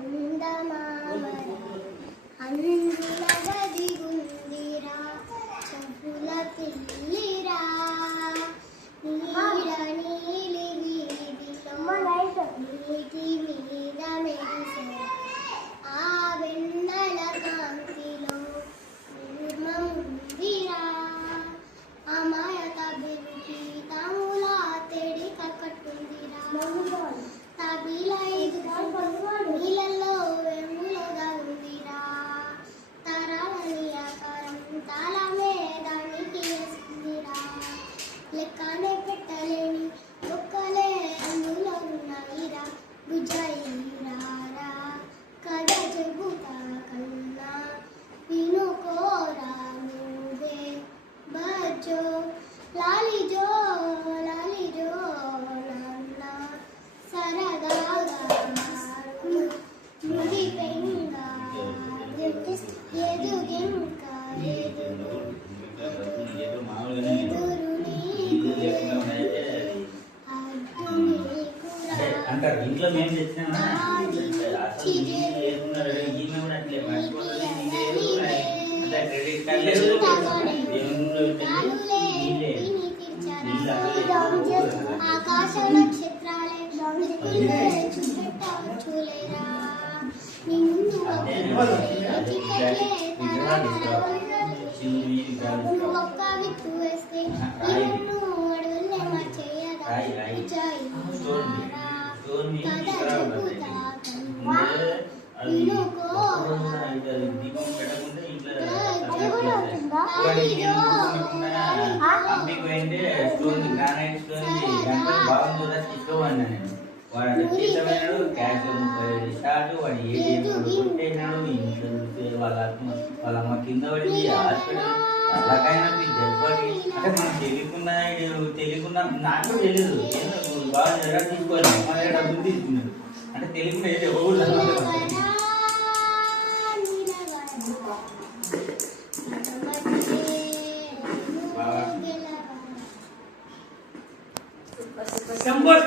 చందమామరా అందులగది గుందిరా చెప్పుల పిల్లిరా నీడ నీలి వీధిలో నీటి మీద మెరిసే ఆ వెన్నెల కాంతిలో కూర్మముందిరా అమాయక బెరుకి తాముల తెడి కట్టుకుందిరా తబిలా నీళ్ళల్లో వెములుగా ఉందిరా తరాలని ఆకారం తాళమే దానికి వేస్తుందిరా లెక్కనే పెట్టలేని ఒక్కలే అందులో ఉన్నాయిరా బుజ్జాయిరారా కథ చెబుతా కన్నా వినుకోరా నువ్వే బజ్జో లాలిజో లాలిజో నాన్న సరదాగా ముడి పెంగా ఎదుగింకా ఎదురు అంటారు ఇంట్లో మేము తెచ్చినా క్రెడిట్ కార్డు ఆకాశ నక్షత్రాలే చూలేరా ఒక్క విత్తు వేస్తే అడవులే మర్చేయదా బాగుందా తీసుకోమన్నా నేను వాడు చేతమైనాడు క్యాష్ స్టార్ట్ వాడు ఏటీఎం ఇంట్లో వాళ్ళ అమ్మ కింద పడింది హాస్పిటల్ అలాగైనా దెబ్బకి అంటే మనం తెలియకుండా నాకు తెలియదు బాగా జగన్ తీసుకోవాలి మన డబ్బులు తీసుకున్నాడు అంటే తెలియకుండా ఏదో బాగా